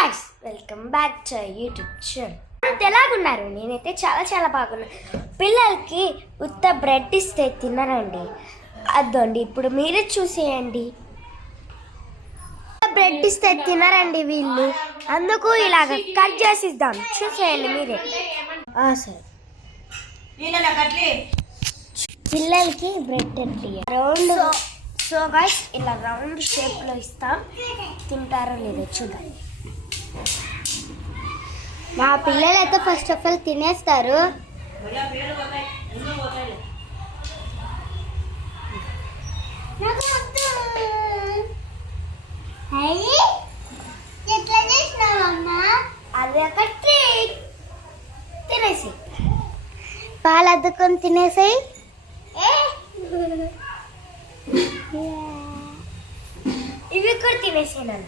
Guys welcome back to YouTube channel. ఎలాగున్నారు? నేనైతే చాలా బాగున్నాను. పిల్లలకి ఉత్త బ్రెడ్ ఇస్తే తినరండి. అదండి ఇప్పుడు మీరే చూసేయండి. బ్రెడ్ ఇస్తే తినరండి వీళ్ళు, అందుకు ఇలాగ కట్ చేసి ఇద్దాం. చూసేయండి మీరే. సరే, పిల్లలకి బ్రెడ్ అండి రౌండ్. సో గాయ్స్ ఇలా రౌండ్ షేప్లో ఇస్తాం. తింటారో లేదో చూద్దాం. మా పిల్లలు అయితే ఫస్ట్ ఆఫ్ ఆల్ తినేస్తారు. ఎట్లా చేసినావమ్మా? అది ఒక ట్రిక్. తినేసి పాలు అద్దుకొని తినేసాయి. ఇవి కూడా తినేసాను.